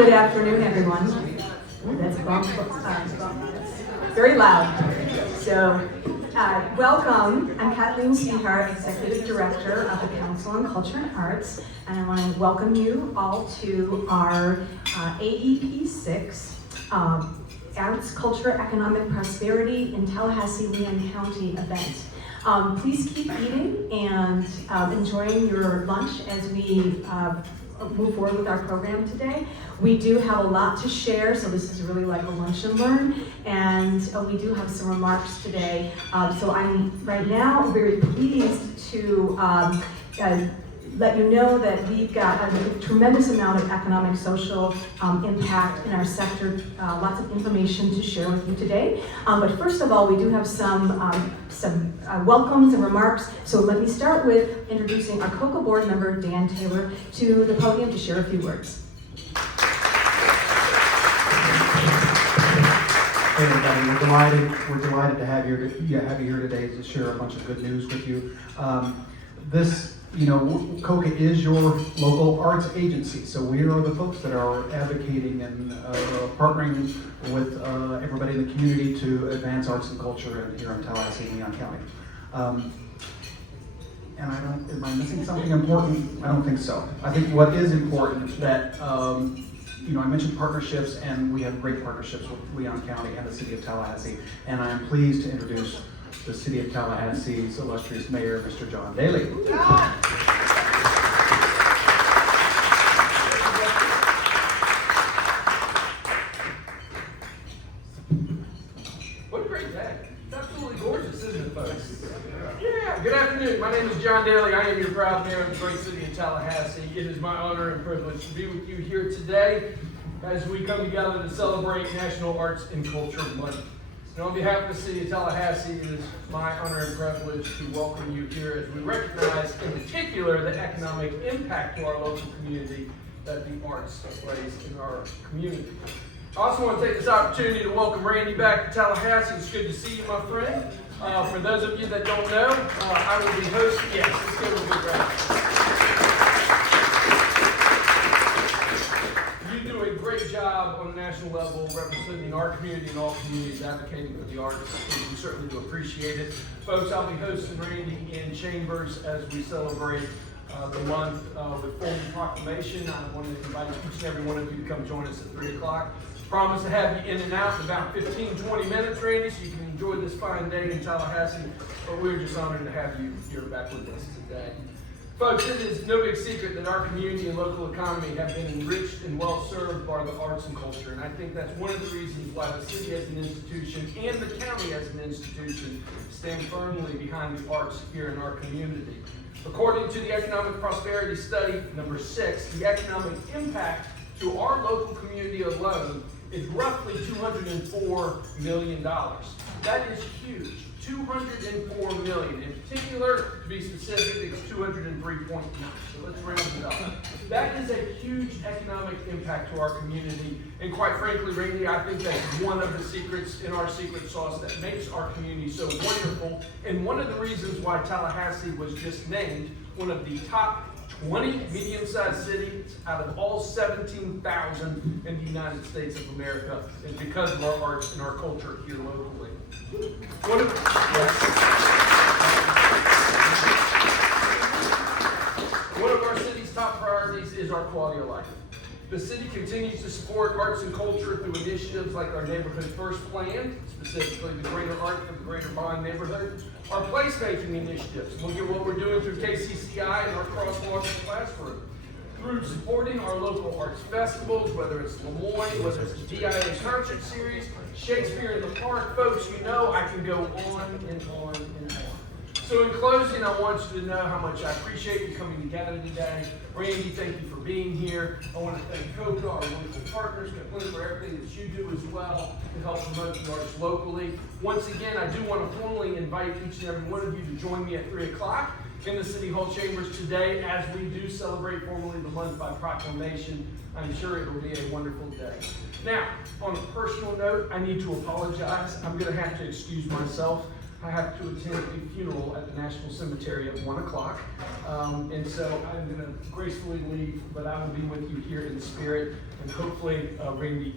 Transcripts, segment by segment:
Good afternoon, everyone. That's very loud. So, welcome. I'm Kathleen Seahart, Executive Director of the Council on Culture and Arts, and I want to welcome you all to our AEP6 Arts, Culture, Economic Prosperity in Tallahassee, Leon County event. Please keep eating and enjoying your lunch as we move forward with our program today. We do have a lot to share, so this is really like a lunch and learn, and we do have some remarks today. So I'm right now very pleased to let you know that we've got a tremendous amount of economic, social impact in our sector, lots of information to share with you today. But first of all, we do have some welcomes and remarks. So let me start with introducing our COCA board member, Dan Taylor, to the podium to share a few words. Hey everybody, we're delighted to have you here today to share a bunch of good news with you. COCA is your local arts agency, so we are the folks that are advocating and partnering with everybody in the community to advance arts and culture here in Tallahassee and Leon County. Am I missing something important? I don't think so. I think what is important that, I mentioned partnerships, and we have great partnerships with Leon County and the City of Tallahassee, and I'm pleased to introduce the City of Tallahassee's illustrious mayor, Mr. John Dailey. What a great day. It's absolutely gorgeous, isn't it, folks? Yeah, good afternoon. My name is John Dailey. I am your proud mayor of the great city of Tallahassee. It is my honor and privilege to be with you here today as we come together to celebrate National Arts and Culture Month. And on behalf of the City of Tallahassee, it is my honor and privilege to welcome you here as we recognize in particular the economic impact to our local community that the arts plays in our community. I also want to take this opportunity to welcome Randy back to Tallahassee. It's good to see you, my friend. For those of you that don't know, I will be hosting, yes, let's give him a big round. You do a great job on a national level representing our community and all communities advocating for the arts. We certainly do appreciate it. Folks, I'll be hosting Randy in Chambers as we celebrate the month with formal proclamation. I want to invite each and every one of you to come join us at 3 o'clock. Promise to have you in and out in about 15-20 minutes, Randy, so you can enjoy this fine day in Tallahassee. But we're just honored to have you here back with us today. Folks, it is no big secret that our community and local economy have been enriched and well served by the arts and culture. And I think that's one of the reasons why the city as an institution and the county as an institution stand firmly behind the arts here in our community. According to the Economic Prosperity Study number 6, the economic impact to our local community alone is roughly $204 million. That is huge. $204 million. In particular, to be specific, it's 203.9. So let's round it up. That is a huge economic impact to our community. And quite frankly, Randy, I think that's one of the secrets in our secret sauce that makes our community so wonderful. And one of the reasons why Tallahassee was just named one of the top 20 medium-sized cities out of all 17,000 in the United States of America is because of our arts and our culture here locally. One of our city's top priorities is our quality of life. The city continues to support arts and culture through initiatives like our Neighborhood First Plan, specifically the Greater Art for the Greater Bond neighborhood, our placemaking initiatives. Look at what we're doing through KCCI and our crosswalk in the classroom. Through supporting our local arts festivals, whether it's Lemoyne, whether it's the DIA Concert Series, Shakespeare in the Park, folks, you know I can go on and on and on. So in closing, I want you to know how much I appreciate you coming together today. Randy, thank you for being here. I want to thank COCA, our local partners, Kathleen, for everything that you do as well to help promote the arts locally. Once again, I do want to formally invite each and every one of you to join me at 3 o'clock in the City Hall chambers today as we do celebrate formally the month by proclamation. I'm sure it will be a wonderful day. Now, on a personal note, I need to apologize. I'm going to have to excuse myself. I have to attend a funeral at the National Cemetery at 1 o'clock. And so I'm going to gracefully leave, but I will be with you here in spirit. And hopefully, Randy,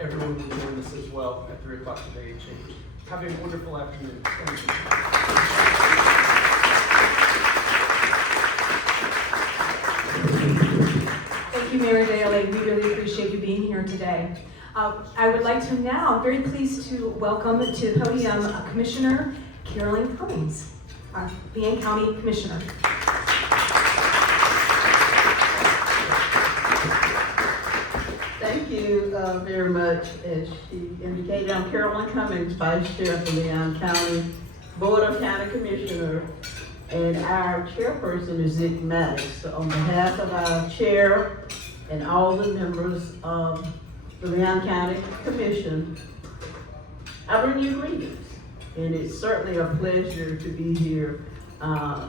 everyone will join us as well at 3 o'clock today in Chambers. Have a wonderful afternoon. Thank you. Thank you, Mayor Dailey. We really appreciate you being here today. I would like to now, I'm very pleased to welcome to the podium Commissioner Carolyn Cummings, our Leon County Commissioner. Thank you very much. As she indicated, I'm Carolyn Cummings, Vice Chair of the Leon County Board of County Commissioners, and our chairperson is Zick Maddox. So on behalf of our chair and all the members of the Leon County Commission, I bring you greetings. And it's certainly a pleasure to be here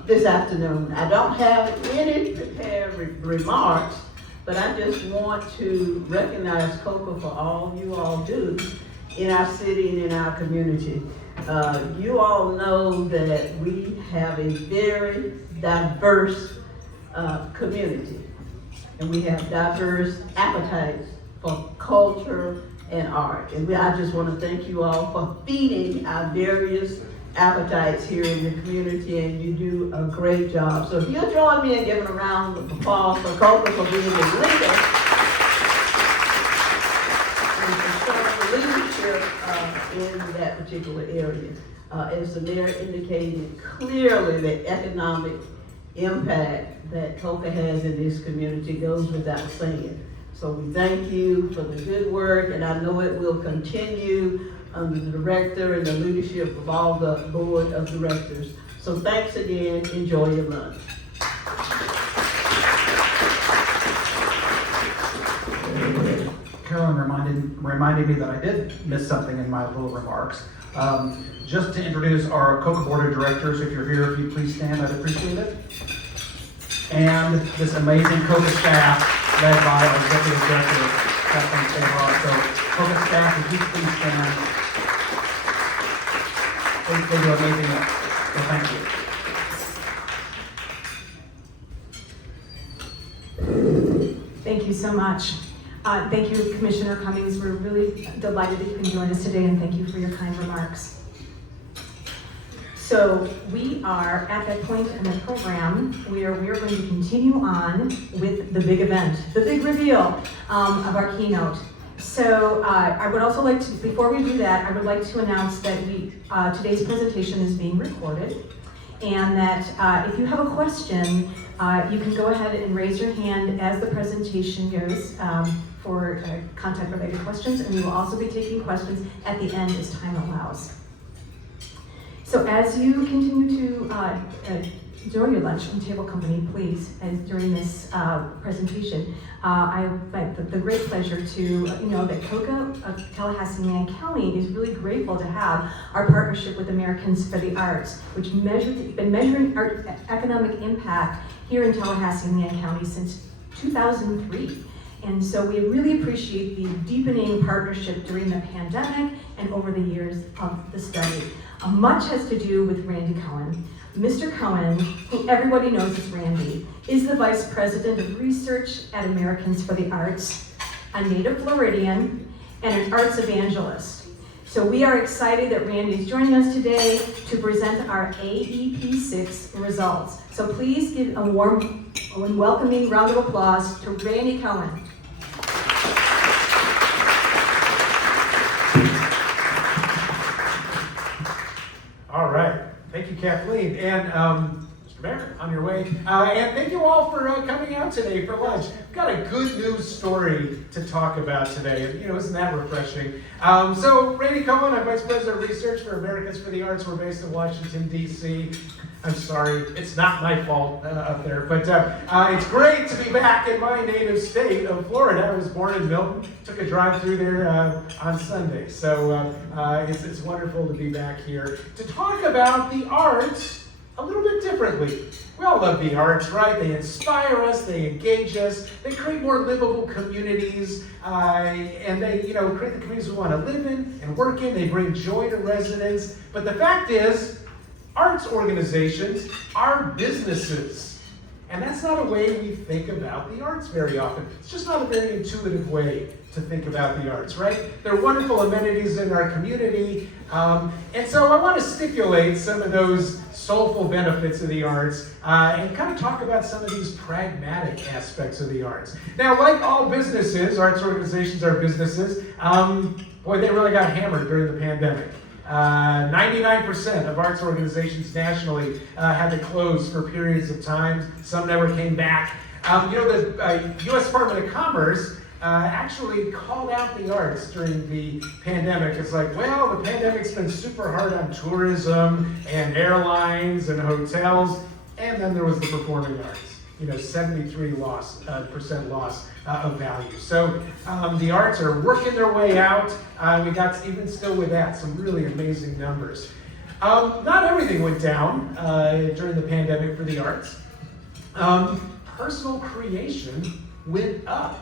this afternoon. I don't have any prepared remarks, but I just want to recognize COCA for all you all do in our city and in our community. You all know that we have a very diverse community, and we have diverse appetites for culture and art. And I just want to thank you all for feeding our various appetites here in the community, and you do a great job. So if you'll join me in giving a round of applause for COCA for being the leader and for leadership in that particular area. As the mayor indicated, clearly the economic impact that COCA has in this community goes without saying. So we thank you for the good work, and I know it will continue under the director and the leadership of all the board of directors. So thanks again. Enjoy your lunch. Carolyn reminded me that I did miss something in my little remarks. Just to introduce our COCA Board of Directors, if you're here, if you please stand, I'd appreciate it. And this amazing COCA staff, led by our Executive Director, Kathleen Sayhar. So COCA staff, if you please stand. They do amazing work. So thank you. Thank you so much. Thank you, Commissioner Cummings. We're really delighted that you can join us today, and thank you for your kind remarks. So we are at that point in the program where we are going to continue on with the big event, the big reveal of our keynote. So I would also like to, before we do that, I would like to announce that today's presentation is being recorded, and that if you have a question, you can go ahead and raise your hand as the presentation goes for content-related questions, and we will also be taking questions at the end as time allows. So as you continue to enjoy your lunch from Table Company, please, during this presentation, I have the great pleasure to know that COCA of Tallahassee and Leon County is really grateful to have our partnership with Americans for the Arts, which been measuring art economic impact here in Tallahassee and Leon County since 2003. And so we really appreciate the deepening partnership during the pandemic and over the years of the study. Much has to do with Randy Cohen. Mr. Cohen, who everybody knows as Randy, is the Vice President of Research at Americans for the Arts, a native Floridian, and an arts evangelist. So we are excited that Randy is joining us today to present our AEP6 results. So please give a warm and welcoming round of applause to Randy Cohen. All right, thank you, Kathleen, and Mr. Mayor, on your way. And thank you all for coming out today for lunch. We've got a good news story to talk about today. Isn't that refreshing? So, Randy Cohen, I'm Vice President of Research for Americans for the Arts. We're based in Washington, D.C. I'm sorry, it's not my fault up there, but it's great to be back in my native state of Florida. I was born in Milton, took a drive through there on Sunday, so it's wonderful to be back here to talk about the arts a little bit differently. We all love the arts, right? They inspire us, they engage us, they create more livable communities, and they, create the communities we want to live in and work in. They bring joy to residents. But the fact is, arts organizations are businesses. And that's not a way we think about the arts very often. It's just not a very intuitive way to think about the arts, right? They're wonderful amenities in our community. And so I want to stipulate some of those soulful benefits of the arts and kind of talk about some of these pragmatic aspects of the arts. Now, like all businesses, arts organizations are businesses. Boy, they really got hammered during the pandemic. 99% of arts organizations nationally had to close for periods of time. Some never came back. The U.S. Department of Commerce actually called out the arts during the pandemic. It's like, well, the pandemic's been super hard on tourism and airlines and hotels, and then there was the performing arts. 73% loss of value. So the arts are working their way out. We got, even still with that, some really amazing numbers. Not everything went down during the pandemic for the arts. Personal creation went up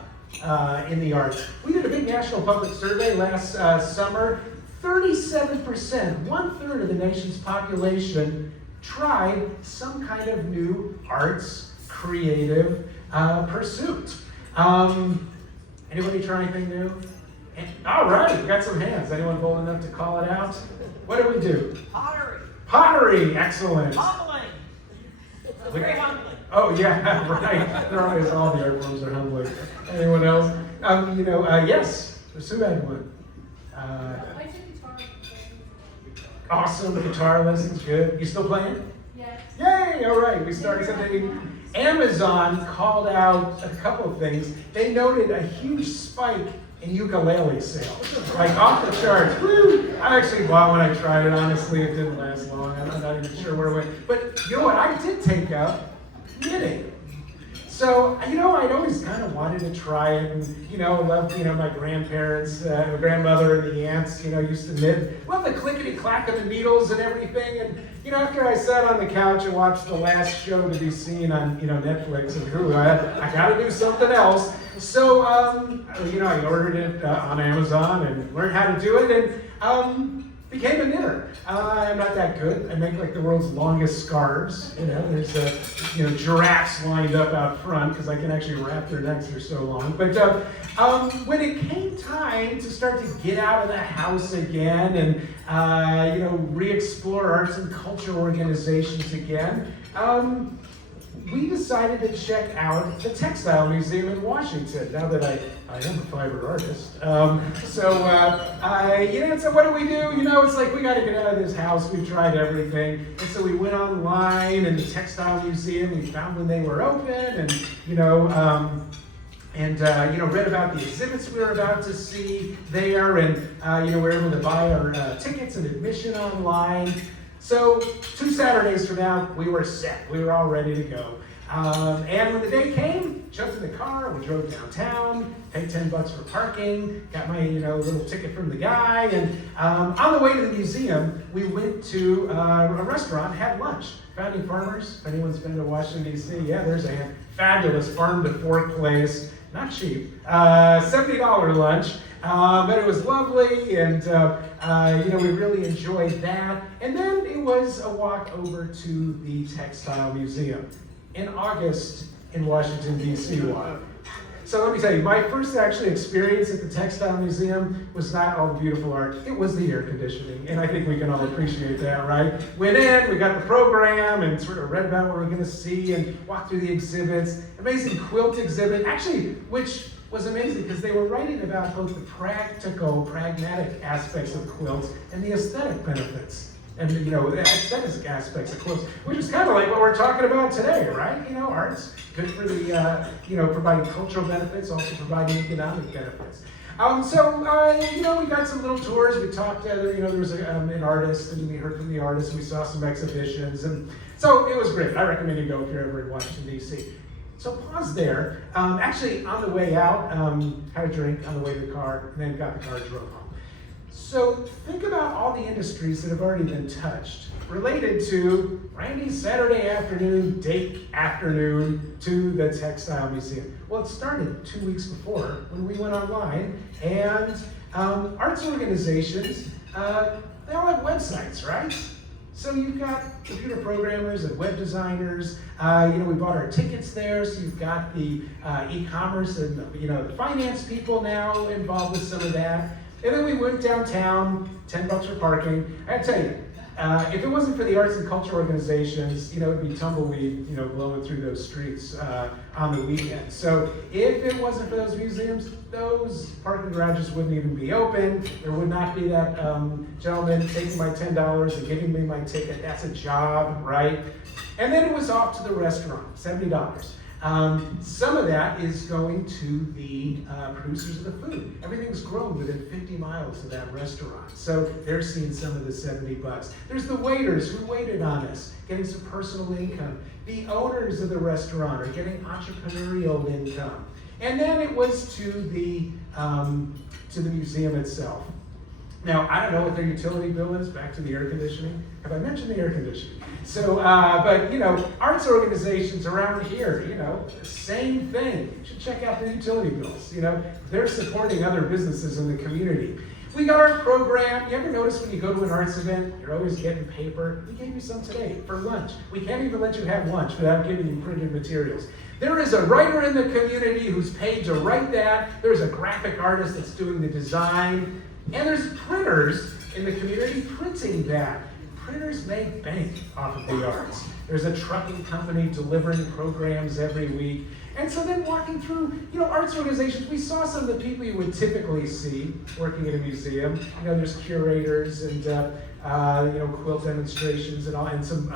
in the arts. We did a big national public survey last summer. 37%, 1/3 of the nation's population, tried some kind of new arts creative pursuit. Anybody try anything new? All right, we got some hands. Anyone bold enough to call it out? What do we do? Pottery. Pottery, excellent. Humbling. Very humbling. Oh yeah, right. They're always, all the art forms are humbling. Anyone else? Yes, Sue had one. Awesome, guitar lessons, good. You still playing? Yes. Yay, all right, we started something. Amazon called out a couple of things. They noted a huge spike in ukulele sales, like off the charts. Woo! I actually bought one, I tried it, honestly, it didn't last long. I'm not even sure where it went. But you know what I did take up? Knitting. So, I'd always kind of wanted to try it, and, loved, my grandparents, my grandmother and the aunts, used to knit. Well, the clickety-clack of the needles and everything, and, after I sat on the couch and watched the last show to be seen on, Netflix and Hulu, I got to do something else. So, I ordered it on Amazon and learned how to do it, and became a knitter. I'm not that good. I make like the world's longest scarves. There's giraffes lined up out front because I can actually wrap their necks, they're so long. But when it came time to start to get out of the house again and re-explore arts and culture organizations again, we decided to check out the Textile Museum in Washington, now that I am a fiber artist. So what do we do? It's like, we got to get out of this house. We've tried everything. And so we went online, and the Textile Museum, we found when they were open, and, read about the exhibits we were about to see there, and, we were able to buy our tickets and admission online. So 2 Saturdays from now, we were set. We were all ready to go. And when the day came, jumped in the car, we drove downtown, paid $10 for parking, got my little ticket from the guy, and on the way to the museum, we went to a restaurant, had lunch. Founding Farmers, if anyone's been to Washington, D.C., yeah, there's a fabulous farm-to-fork place, not cheap, $70 lunch. But it was lovely, and we really enjoyed that. And then it was a walk over to the Textile Museum in August in Washington, D.C. So let me tell you, my first actually experience at the Textile Museum was not all the beautiful art, it was the air conditioning, and I think we can all appreciate that, right? Went in, we got the program, and sort of read about what we're gonna see, and walked through the exhibits. Amazing quilt exhibit, actually, which was amazing because they were writing about both the pragmatic aspects of quilts and the aesthetic benefits. And the aesthetic aspects of quilts, which is kind of like what we're talking about today, right? Art's good for the, providing cultural benefits, also providing economic benefits. We got some little tours. We talked to, there was an artist, and we heard from the artist. We saw some exhibitions, and so it was great. I recommend you go if you're ever in Washington, D.C. So pause there. Actually, on the way out, had a drink on the way to the car, and then got the car and drove home. So think about all the industries that have already been touched related to Randy's Saturday afternoon, date afternoon to the Textile Museum. Well, it started 2 weeks before when we went online, and arts organizations, they all have websites, right? So you've got computer programmers and web designers. We bought our tickets there. So you've got the e-commerce and the finance people now involved with some of that. And then we went downtown, $10 for parking. I tell you, if it wasn't for the arts and culture organizations, it'd be tumbleweed, blowing through those streets on the weekend. So if it wasn't for those museums, those parking garages wouldn't even be open. There would not be that gentleman taking my $10 and giving me my ticket. That's a job, right? And then it was off to the restaurant, $70. Some of that is going to the producers of the food. Everything's grown within 50 miles of that restaurant. So they're seeing some of the $70. There's the waiters who waited on us, getting some personal income. The owners of the restaurant are getting entrepreneurial income. And then it was to the museum itself. Now, I don't know what their utility bill is, back to the air conditioning. Have I mentioned the air conditioning? So, but arts organizations around here, same thing. You should check out their utility bills. They're supporting other businesses in the community. We got our program. You ever notice when you go to an arts event, you're always getting paper? We gave you some today for lunch. We can't even let you have lunch without giving you printed materials. There is a writer in the community who's paid to write that. There's a graphic artist that's doing the design. And there's printers in the community printing that. Printers make bank off of the arts. There's a trucking company delivering programs every week. And so then walking through, arts organizations, we saw some of the people you would typically see working in a museum. There's curators and, quilt demonstrations and all, and some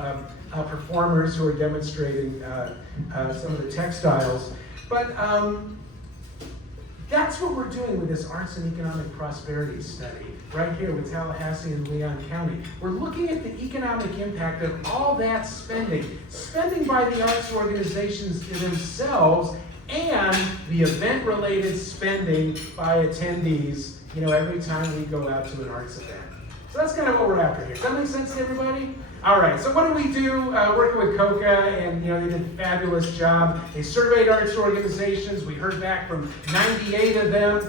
performers who are demonstrating some of the textiles. But that's what we're doing with this Arts and Economic Prosperity study, right here with Tallahassee and Leon County. We're looking at the economic impact of all that spending by the arts organizations themselves, and the event-related spending by attendees, every time we go out to an arts event. So that's kind of what we're after here. Does that make sense to everybody? All right, so what do we do? Working with COCA, and they did a fabulous job. They surveyed arts organizations. We heard back from 98 of them,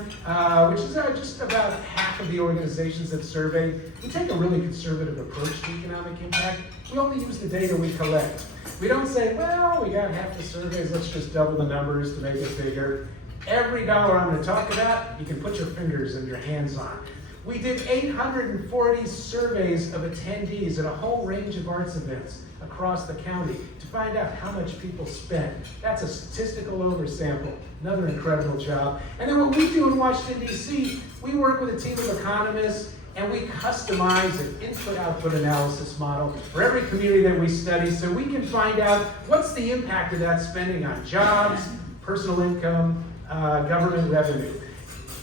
which is just about half of the organizations that surveyed. We take a really conservative approach to economic impact. We only use the data we collect. We don't say, well, we got half the surveys, let's just double the numbers to make it bigger. Every dollar I'm going to talk about, you can put your fingers and your hands on. We did 840 surveys of attendees at a whole range of arts events across the county to find out how much people spent. That's a statistical oversample. Another incredible job. And then what we do in Washington, D.C., we work with a team of economists, and we customize an input-output analysis model for every community that we study so we can find out what's the impact of that spending on jobs, personal income, government revenue.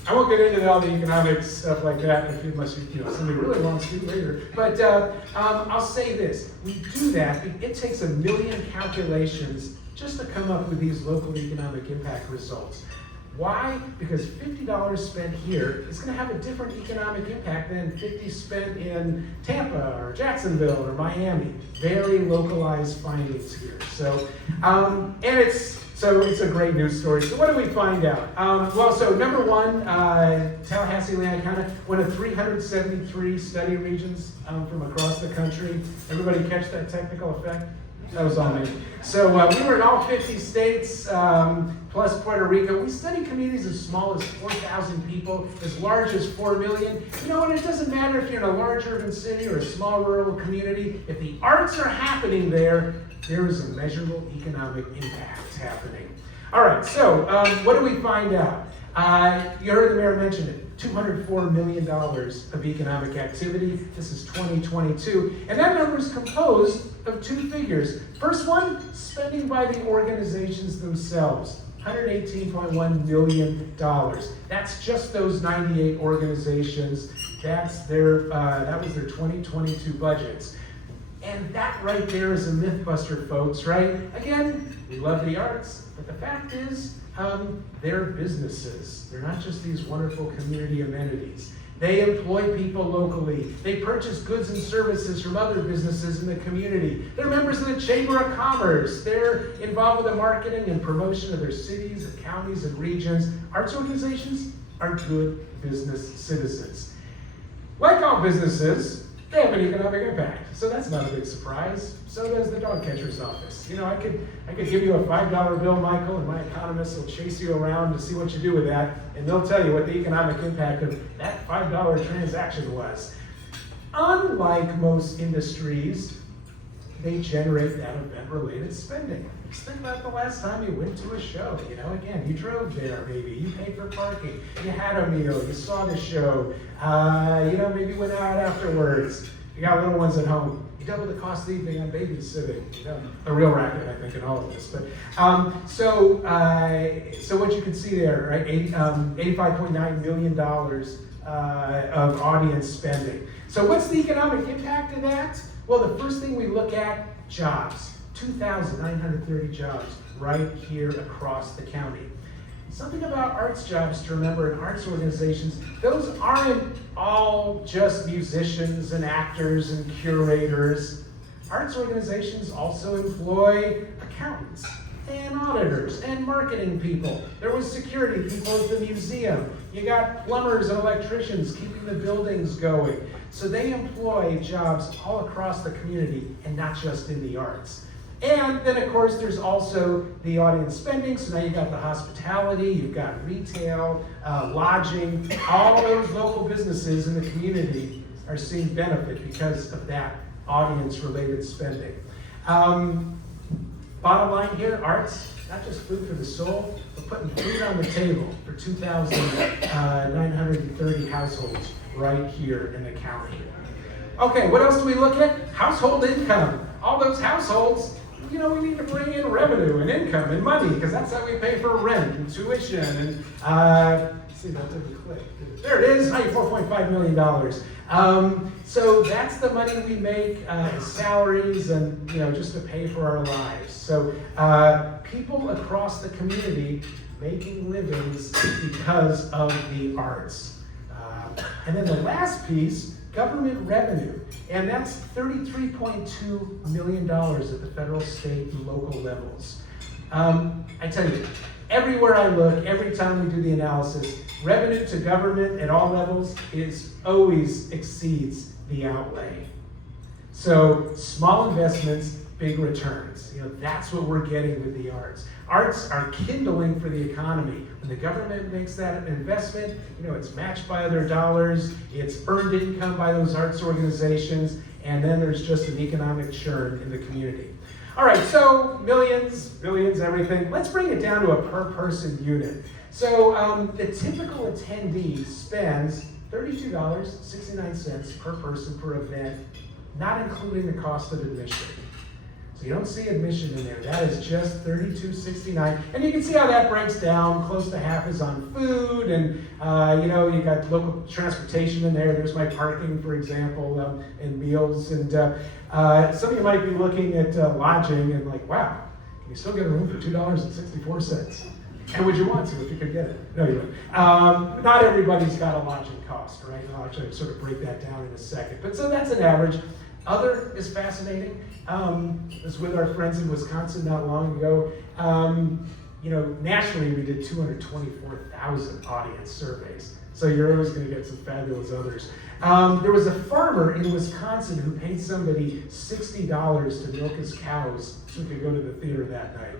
I won't get into all the economic stuff like that unless somebody really wants to later. But I'll say this: we do that. It takes 1 million calculations just to come up with these local economic impact results. Why? Because $50 spent here is going to have a different economic impact than $50 spent in Tampa or Jacksonville or Miami. Very localized findings here. So, it's a great news story. So what do we find out? So number one, Tallahassee and Leon County, one of 373 study regions from across the country. Everybody catch that technical effect? That was all me. So we were in all 50 states, plus Puerto Rico. We study communities as small as 4,000 people, as large as 4 million. And it doesn't matter if you're in a large urban city or a small rural community. If the arts are happening there is a measurable economic impact happening. All right, so what do we find out? You heard the mayor mention it, $204 million of economic activity. This is 2022. And that number is composed of two figures. First one, spending by the organizations themselves, $118.1 million. That's just those 98 organizations. That was their 2022 budgets. And that right there is a myth buster, folks, right? Again, we love the arts, but the fact is, they're businesses. They're not just these wonderful community amenities. They employ people locally. They purchase goods and services from other businesses in the community. They're members of the Chamber of Commerce. They're involved with the marketing and promotion of their cities, and counties, and regions. Arts organizations are good business citizens. Like all businesses, they have an economic impact. So that's not a big surprise. So does the dog catcher's office. You know, I could give you a $5 bill, Michael, and my economists will chase you around to see what you do with that, and they'll tell you what the economic impact of that $5 transaction was. Unlike most industries, they generate that event-related spending. Just think about the last time you went to a show. You know, again, you drove there maybe, you paid for parking, you had a meal, you saw the show, you know, maybe went out afterwards. You got little ones at home. You double the cost of the evening on babysitting. You know, a real racket, I think, in all of this. But so what you can see there, right? $85.9 million of audience spending. So what's the economic impact of that? Well, the first thing we look at, jobs. 2,930 jobs right here across the county. Something about arts jobs to remember in arts organizations, those aren't all just musicians and actors and curators. Arts organizations also employ accountants and auditors and marketing people. There was security people at the museum. You got plumbers and electricians keeping the buildings going. So they employ jobs all across the community and not just in the arts. And then, of course, there's also the audience spending. So now you've got the hospitality, you've got retail, lodging. All those local businesses in the community are seeing benefit because of that audience-related spending. Bottom line here, arts, not just food for the soul, but putting food on the table for 2,930 households right here in the county. Okay, what else do we look at? Household income. All those households, you know, we need to bring in revenue and income and money because that's how we pay for rent and tuition and, see, that didn't click. There it is, $94.5 million. So that's the money we make as salaries and, you know, just to pay for our lives. So people across the community making livings because of the arts. And then the last piece, government revenue, and that's $33.2 million at the federal, state, and local levels. I tell you, everywhere I look, every time we do the analysis, revenue to government at all levels always exceeds the outlay. So small investments, big returns. You know, that's what we're getting with the arts. Arts are kindling for the economy. When the government makes that investment, you know, it's matched by other dollars, it's earned income by those arts organizations, and then there's just an economic churn in the community. All right, so millions, billions, everything. Let's bring it down to a per person unit. So the typical attendee spends $32.69 per person per event, not including the cost of admission. So you don't see admission in there. That is just $32.69. And you can see how that breaks down. Close to half is on food, and you know, you got local transportation in there. There's my parking, for example, and meals. And some of you might be looking at lodging and like, wow, can you still get a room for $2.64? And would you want to if you could get it? No, you don't. Not everybody's got a lodging cost, right? I'll actually sort of break that down in a second. But so that's an average. Other is fascinating. I was with our friends in Wisconsin not long ago. You know, nationally we did 224,000 audience surveys. So you're always going to get some fabulous others. There was a farmer in Wisconsin who paid somebody $60 to milk his cows so he could go to the theater that night.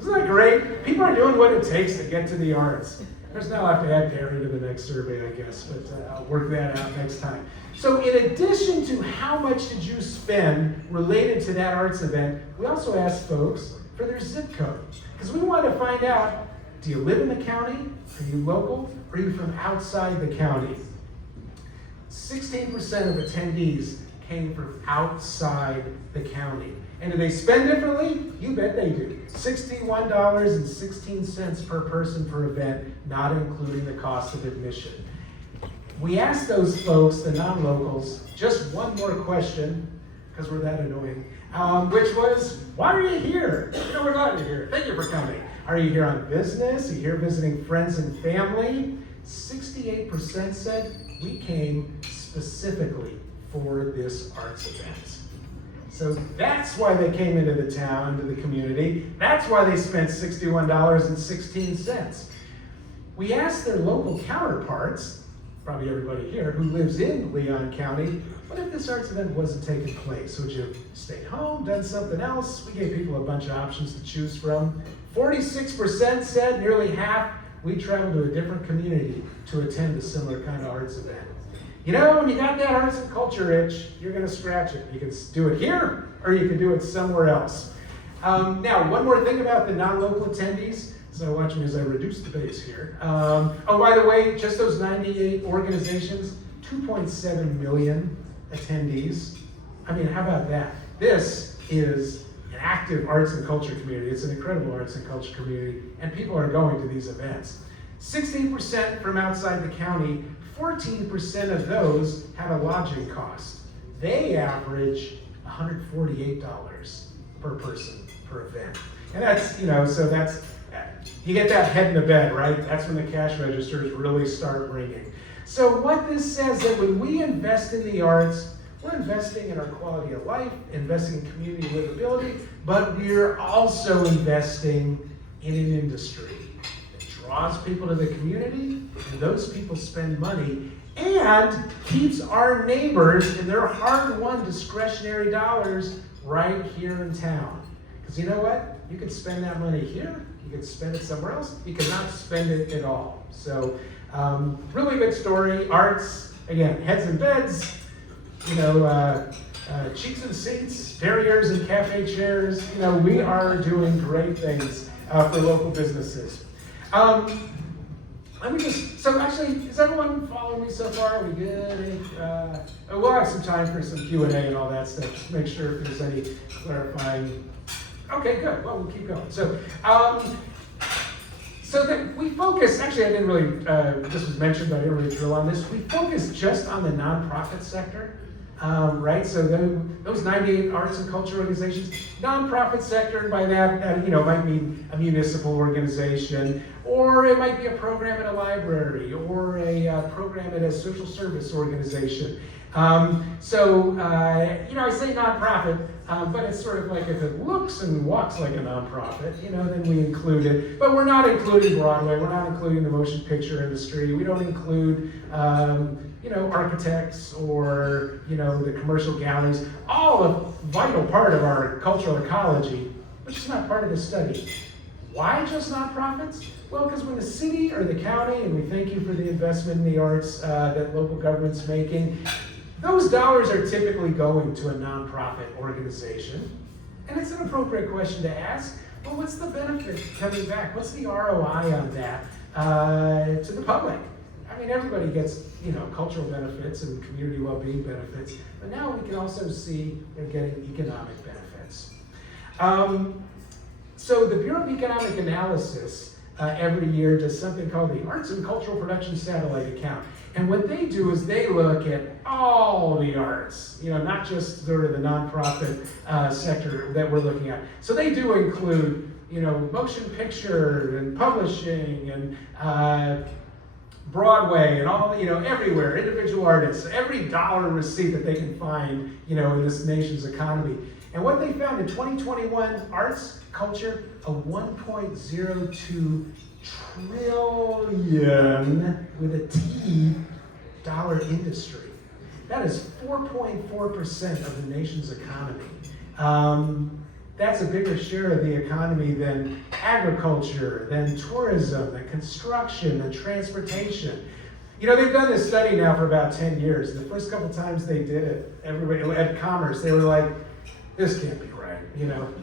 Isn't that great? People are doing what it takes to get to the arts. There's now have to add Gary to the next survey, I guess, but I'll work that out next time. So in addition to how much did you spend related to that arts event, we also asked folks for their zip code. Because we wanted to find out, do you live in the county? Are you local? Or are you from outside the county? 16% of attendees came from outside the county. And do they spend differently? You bet they do. $61.16 per person per event, not including the cost of admission. We asked those folks, the non-locals, just one more question, because we're that annoying, which was, why are you here? You know, we're glad you're here. Thank you for coming. Are you here on business? Are you here visiting friends and family? 68% said, we came specifically for this arts event. So that's why they came into the town, into the community. That's why they spent $61.16. We asked their local counterparts, probably everybody here, who lives in Leon County, what if this arts event wasn't taking place? Would you have stayed home, done something else? We gave people a bunch of options to choose from. 46% said, nearly half, we traveled to a different community to attend a similar kind of arts event. You know, when you got that arts and culture itch, you're going to scratch it. You can do it here, or you can do it somewhere else. Now, one more thing about the non-local attendees. So watch me as I reduce the base here. Oh, by the way, just those 98 organizations, 2.7 million attendees. I mean, how about that? This is an active arts and culture community. It's an incredible arts and culture community, and people are going to these events. 16% from outside the county. 14% of those have a lodging cost. They average $148 per person per event. And that's, so that's, you get that head in the bed, right? That's when the cash registers really start ringing. So what this says that when we invest in the arts, we're investing in our quality of life, investing in community livability, but we're also investing in an industry draws people to the community, and those people spend money, and keeps our neighbors and their hard-won discretionary dollars right here in town. Because you know what? You can spend that money here, you can spend it somewhere else, you cannot spend it at all. So, really good story. Arts, again, heads and beds, cheeks and seats, derrieres and cafe chairs. We are doing great things for local businesses. So actually, is everyone following me so far? Are we good? We'll have some time for some Q&A and all that stuff. Just make sure if there's any clarifying. Okay, good. Well, we'll keep going. So that we focus, actually I didn't really, this was mentioned, but I didn't really drill on this. We focus just on the nonprofit sector. Right, so those 98 arts and culture organizations, nonprofit sector, and by that, might mean a municipal organization, or it might be a program at a library, or a program at a social service organization. I say nonprofit, but it's sort of like if it looks and walks like a nonprofit, then we include it. But we're not including Broadway, we're not including the motion picture industry, we don't include architects or, the commercial galleries, all a vital part of our cultural ecology, which is not part of this study. Why just nonprofits? Well, because when the city or the county, and we thank you for the investment in the arts that local government's making, those dollars are typically going to a nonprofit organization. And it's an appropriate question to ask, well, what's the benefit coming back? What's the ROI on that to the public? I mean, everybody gets, cultural benefits and community well-being benefits, but now we can also see they're getting economic benefits. So the Bureau of Economic Analysis every year does something called the Arts and Cultural Production Satellite Account. And what they do is they look at all the arts, not just sort of the nonprofit sector that we're looking at. So they do include, motion picture and publishing and Broadway and all, everywhere, individual artists, every dollar receipt that they can find, in this nation's economy. And what they found in 2021, arts, culture, a $1.02 trillion with a T dollar industry. That is 4.4% of the nation's economy. That's a bigger share of the economy than agriculture, than tourism, than construction, than transportation. They've done this study now for about 10 years. And the first couple times they did it, everybody at Commerce, they were like, this can't be right.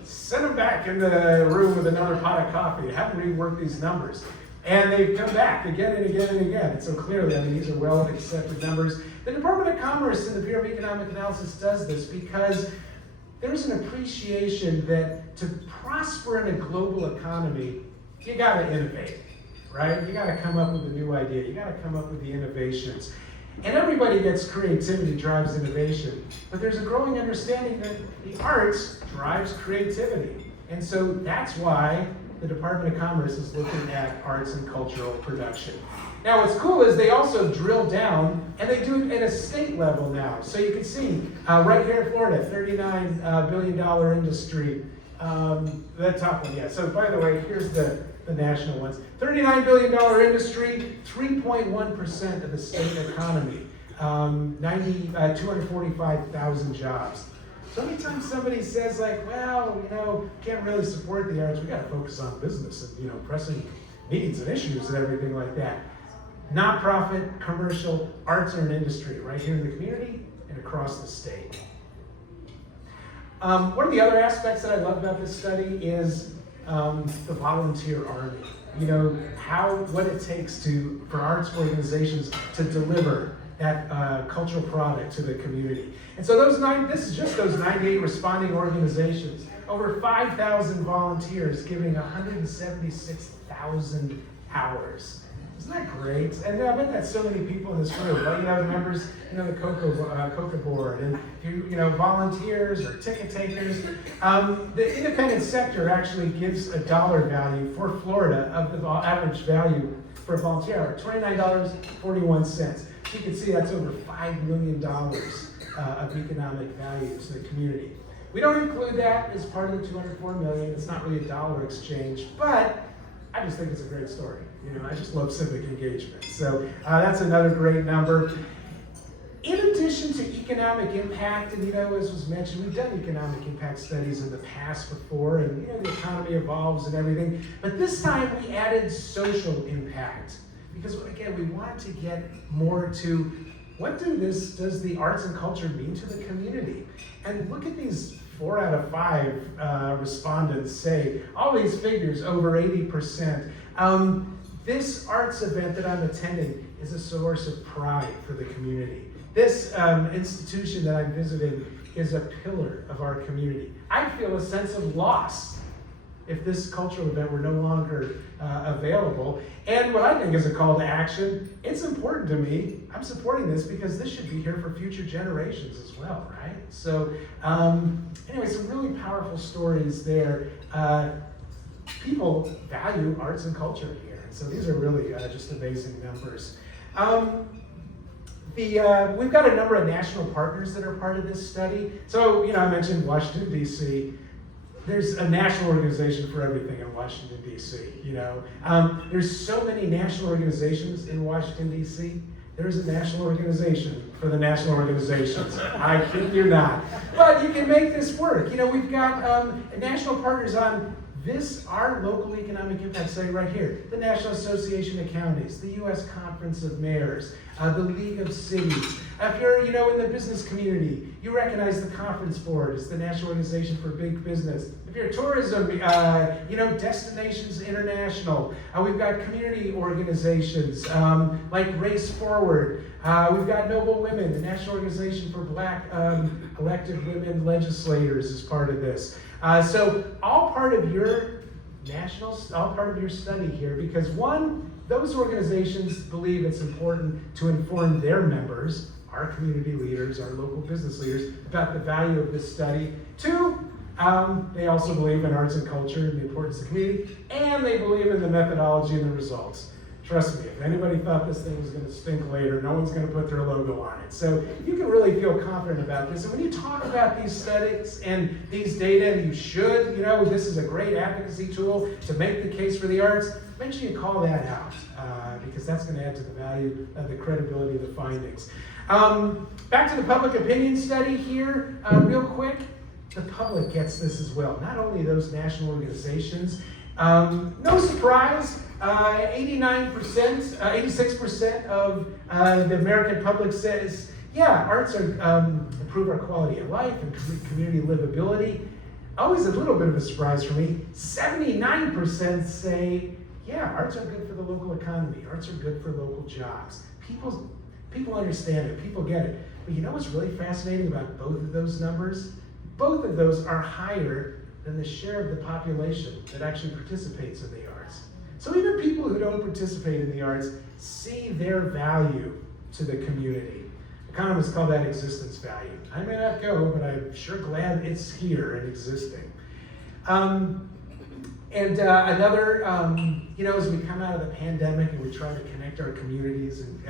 Send them back in the room with another pot of coffee. Have them rework these numbers. And they've come back again and again and again. And so clearly, these are well accepted numbers. The Department of Commerce and the Bureau of Economic Analysis does this because there's an appreciation that to prosper in a global economy, you gotta innovate, right? You gotta come up with a new idea. You gotta come up with the innovations. And everybody gets creativity drives innovation. But there's a growing understanding that the arts drives creativity. And so that's why the Department of Commerce is looking at arts and cultural production. Now what's cool is they also drill down and they do it at a state level now. So you can see right here in Florida, $39 billion industry. The top one, yeah. So by the way, here's the national ones. $39 billion industry, 3.1% of the state economy, 245,000 jobs. So anytime somebody says like, well, can't really support the arts, we gotta focus on business and, pressing needs and issues and everything like that. Nonprofit, commercial, arts are an industry right here in the community and across the state. One of the other aspects that I love about this study is the volunteer army. What it takes for arts organizations to deliver that cultural product to the community. And so this is just those 98 responding organizations. Over 5,000 volunteers giving 176,000 hours. Isn't that great? And I bet that's so many people in this room. But, the members, the COCA board, and volunteers or ticket takers. The independent sector actually gives a dollar value for Florida of the average value for a volunteer hour, $29.41. So you can see that's over $5 million of economic value to the community. We don't include that as part of the $204 million. It's not really a dollar exchange, but I just think it's a great story. I just love civic engagement. So that's another great number. In addition to economic impact, and as was mentioned, we've done economic impact studies in the past before, and the economy evolves and everything. But this time we added social impact because again we wanted to get more to what does the arts and culture mean to the community? And look at these 4 out of 5 respondents say all these figures over 80%. This arts event that I'm attending is a source of pride for the community. This institution that I'm visiting is a pillar of our community. I feel a sense of loss if this cultural event were no longer available. And what I think is a call to action, it's important to me. I'm supporting this because this should be here for future generations as well, right? So anyway, some really powerful stories there. People value arts and culture here. So these are really just amazing numbers. We've got a number of national partners that are part of this study. So, I mentioned Washington, D.C. There's a national organization for everything in Washington, D.C., There's so many national organizations in Washington, D.C. There's a national organization for the national organizations. I kid you not. But you can make this work. We've got national partners on our local economic impact study right here, the National Association of Counties, the U.S. Conference of Mayors, the League of Cities. If you're, in the business community, you recognize the Conference Board as the National Organization for Big Business. If you're tourism, Destinations International. We've got community organizations like Race Forward. We've got Noble Women, the National Organization for Black elected women legislators as part of this. So all part of your study here, because those organizations believe it's important to inform their members, our community leaders, our local business leaders, about the value of this study. 2, they also believe in arts and culture and the importance of the community, and they believe in the methodology and the results. Trust me, if anybody thought this thing was going to stink later, no one's going to put their logo on it. So you can really feel confident about this. And when you talk about these studies and these data, and you should, this is a great advocacy tool to make the case for the arts, make sure you call that out because that's going to add to the value of the credibility of the findings. Back to the public opinion study here, real quick. The public gets this as well, not only those national organizations. No surprise, 86% of the American public says, yeah, arts improve our quality of life and community livability. Always a little bit of a surprise for me. 79% say, yeah, arts are good for the local economy. Arts are good for local jobs. People understand it. People get it. But you know what's really fascinating about both of those numbers? Both of those are higher than the share of the population that actually participates in the arts. So even people who don't participate in the arts see their value to the community. Economists call that existence value. I may not go, but I'm sure glad it's here and existing. Another as we come out of the pandemic and we try to connect our communities and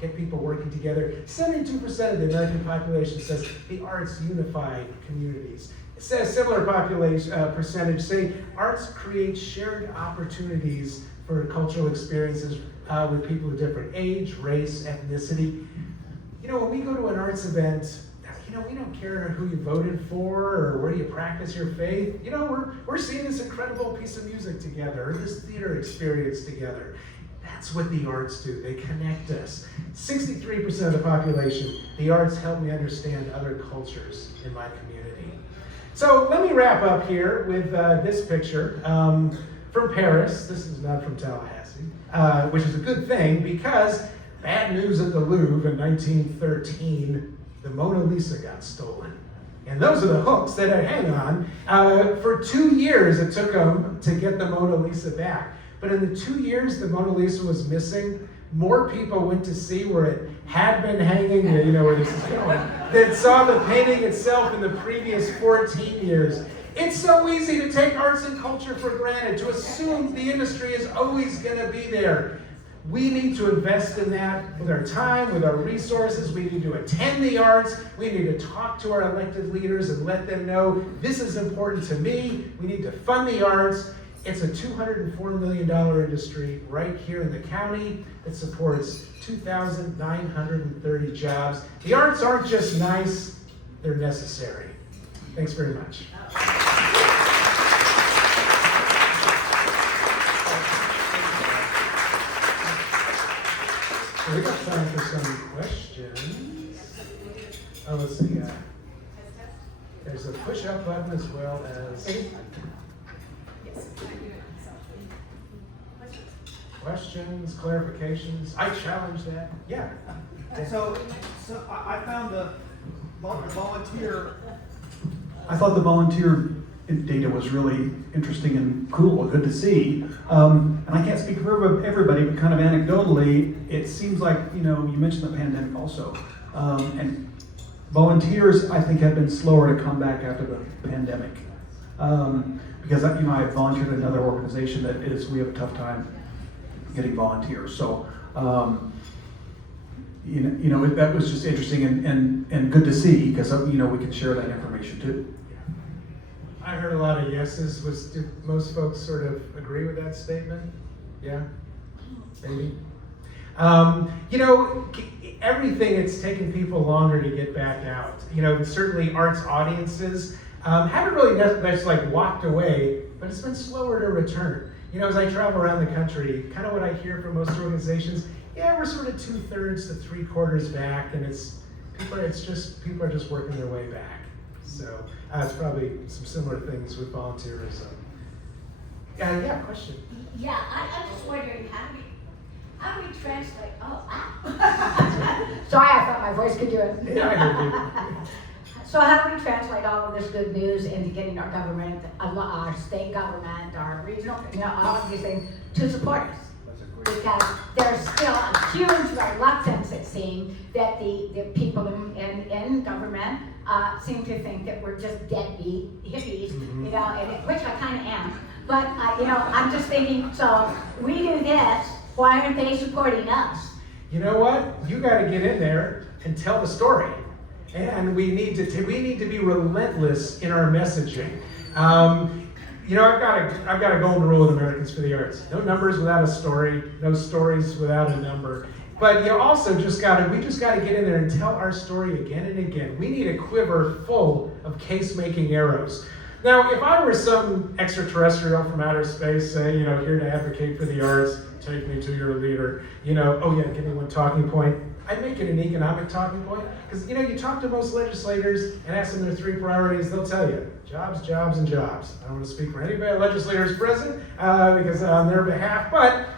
get people working together, 72% of the American population says the arts unify communities. It says similar population percentage say arts create shared opportunities for cultural experiences with people of different age, race, ethnicity. When we go to an arts event, we don't care who you voted for or where you practice your faith. We're seeing this incredible piece of music together, or this theater experience together. That's what the arts do. They connect us. 63% of the population, the arts help me understand other cultures in my community. So let me wrap up here with this picture from Paris. This is not from Tallahassee, which is a good thing because bad news at the Louvre in 1913, the Mona Lisa got stolen. And those are the hooks that I hang on. For 2 years it took them to get the Mona Lisa back. But in the 2 years the Mona Lisa was missing, more people went to see where it had been hanging, you know where this is going, than saw the painting itself in the previous 14 years. It's so easy to take arts and culture for granted, to assume the industry is always going to be there. We need to invest in that with our time, with our resources. We need to attend the arts. We need to talk to our elected leaders and let them know this is important to me. We need to fund the arts. It's a $204 million industry right here in the county that supports 2,930 jobs. The arts aren't just nice, they're necessary. Thanks very much. We got time for some questions. Oh, let's see. There's a push-up button as well as questions, clarifications. I challenge that. Yeah. So I found the volunteer. I thought the volunteer data was really interesting and cool, good to see. And I can't speak for everybody, but kind of anecdotally, it seems like, you mentioned the pandemic also. And volunteers, I think, have been slower to come back after the pandemic. Because, I volunteered in another organization we have a tough time getting volunteers. So, that was just interesting and good to see because, we can share that information too. I heard a lot of yeses. Did most folks sort of agree with that statement? Yeah? Maybe? Everything, it's taken people longer to get back out. Certainly arts audiences haven't really necessarily walked away, but it's been slower to return. As I travel around the country, kind of what I hear from most organizations, we're sort of 2/3 to 3/4 back, and people are just working their way back. So it's probably some similar things with volunteerism. Yeah, question. Yeah, I'm just wondering, how do we translate? Sorry, I thought my voice could do it. Yeah, I heard you. So how do we translate all of this good news into getting our government, our state government, our regional, all of these things to support us? Because there's still a huge reluctance, it seems, that the people in government seem to think that we're just deadbeat hippies, which I kind of am. But I'm just thinking, so we do this, why aren't they supporting us? You know what? You got to get in there and tell the story, and we need to be relentless in our messaging. I've got a golden rule with Americans for the Arts. No numbers without a story, no stories without a number. But we just got to get in there and tell our story again and again. We need a quiver full of case-making arrows. Now, if I were some extraterrestrial from outer space, say, here to advocate for the arts, take me to your leader, give me one talking point, I'd make it an economic talking point. Because, you talk to most legislators and ask them their 3 priorities, they'll tell you, jobs, jobs, and jobs. I don't want to speak for anybody legislators present because on their behalf, but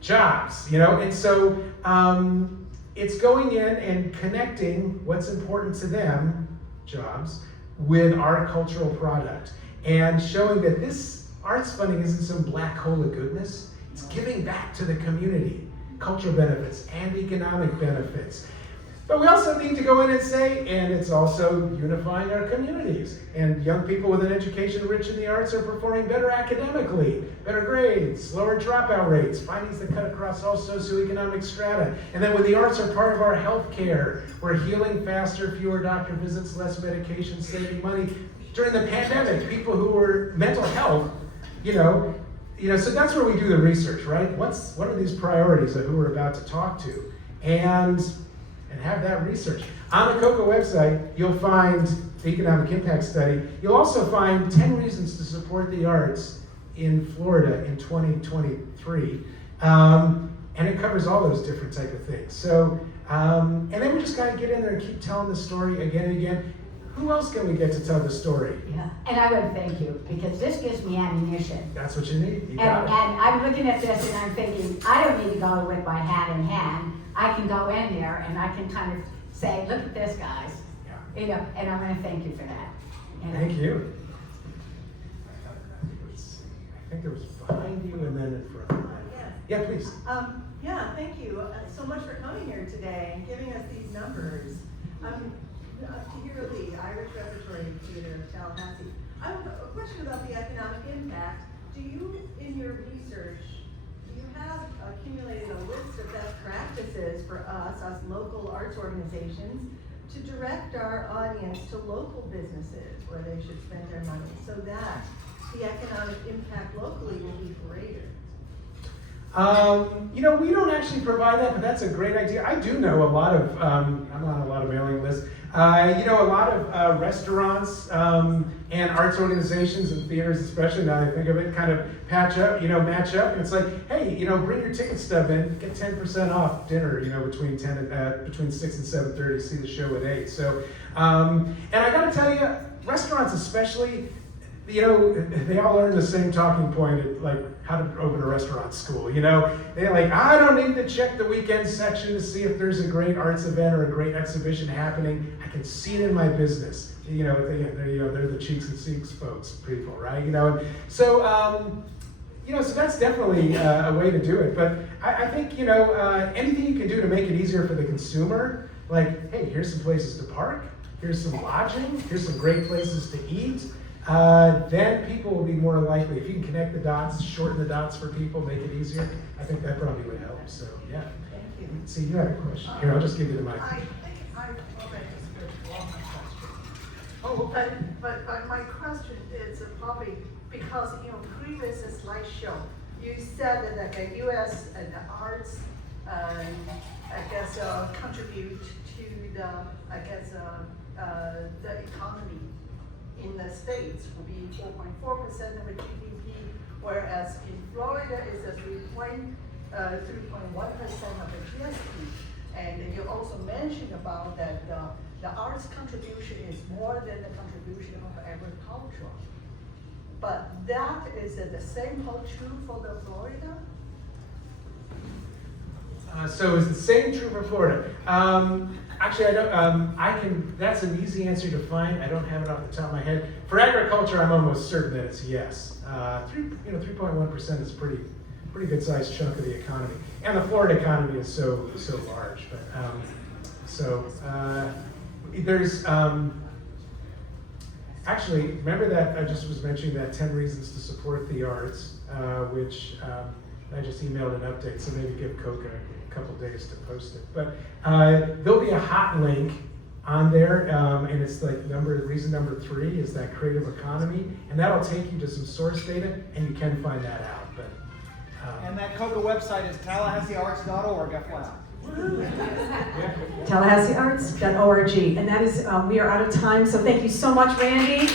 jobs, and so it's going in and connecting what's important to them, jobs, with our cultural product and showing that this arts funding isn't some black hole of goodness. It's giving back to the community, cultural benefits and economic benefits. But we also need to go in and say, and it's also unifying our communities. And young people with an education rich in the arts are performing better academically, better grades, lower dropout rates, findings that cut across all socioeconomic strata. And then when the arts are part of our health care, we're healing faster, fewer doctor visits, less medication, saving money. During the pandemic, people who were mental health, so that's where we do the research, right? What are these priorities of who we're about to talk to? And have that research. On the COCA website, you'll find the economic impact study. You'll also find 10 reasons to support the arts in Florida in 2023. And it covers all those different type of things. So, and then we just gotta get in there and keep telling the story again and again. Who else can we get to tell the story? Yeah, and I would thank you, because this gives me ammunition. That's what you need, you And got it. I'm looking at this and I'm thinking, I don't need to go with my hat in hand. I can go in there and I can kind of say, look at this, guys. Yeah. And I'm gonna thank you for that. Thank you. I think it was behind you and then in front. Yeah, please. Thank you so much for coming here today and giving us these numbers. Tahira Lee, Irish Repertory Theater of Tallahassee. I have a question about the economic impact. Do you, in your research, do you have accumulated a list of best practices for us local arts organizations, to direct our audience to local businesses where they should spend their money so that the economic impact locally will be greater? We don't actually provide that, but that's a great idea. I do know a lot of, I'm on a lot of mailing lists, a lot of restaurants and arts organizations and theaters, especially now that I think of it, kind of match up, and it's like, hey, bring your ticket stub in, get 10% off dinner, between 6 and 7:30, see the show at 8. So, and I gotta tell you, restaurants especially, they all learn the same talking point, like how to open a restaurant school. They're like, I don't need to check the weekend section to see if there's a great arts event or a great exhibition happening. I can see it in my business. They're the cheeks and cheeks folks, people, right? So that's definitely a way to do it. But I think anything you can do to make it easier for the consumer, like, hey, here's some places to park, here's some lodging, here's some great places to eat. Then people will be more likely, if you can connect the dots, shorten the dots for people, make it easier, I think that probably would help. So, yeah. Thank you. See, you had a question. Here, I'll just give you the mic. I think I already just withdrawn my question. Oh, okay. But my question is probably because in your previous slideshow, you said that the U.S. and the arts, contribute to the economy in the States will be 4.4% of the GDP, whereas in Florida is a 3.1% of the GSP. And you also mentioned about that the arts contribution is more than the contribution of agriculture. But that is the same hold true for the Florida? So is the same true for Florida? Actually, I don't. That's an easy answer to find. I don't have it off the top of my head. For agriculture, I'm almost certain that it's yes. 3.1% is pretty good sized chunk of the economy, and the Florida economy is so large. But there's actually, remember that I just was mentioning that 10 reasons to support the arts, which I just emailed an update. So maybe give COCA a couple days to post it. But there'll be a hot link on there, and it's like reason number 3 is that creative economy, and that'll take you to some source data, and you can find that out. But And that COCA website is tallahasseearts.org, FYI. TallahasseeArts.org, and that is, we are out of time, so thank you so much, Randy.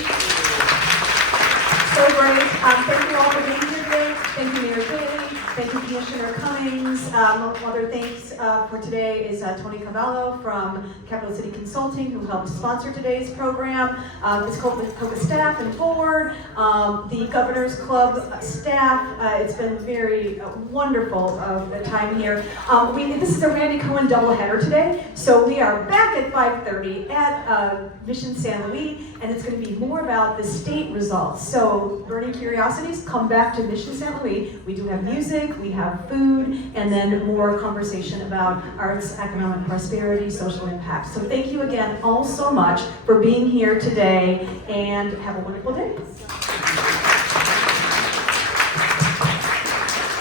So great. Thank you all for being here today. Thank you, Mayor Dailey. Thank you, Commissioner Cummings. Other thanks for today is Tony Cavallo from Capital City Consulting, who helped sponsor today's program. It's COCA staff and board, the Governor's Club staff. It's been very wonderful time here. This is a Randy Cohen doubleheader today, so we are back at 5:30 at Mission San Luis. and it's going to be more about the state results. So, burning curiosities, come back to Mission St. Louis. We do have music, we have food, and then more conversation about arts, economic prosperity, social impact. So thank you again all so much for being here today, and have a wonderful day.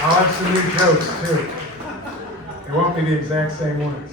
I'll have some new jokes too. They won't be the exact same ones.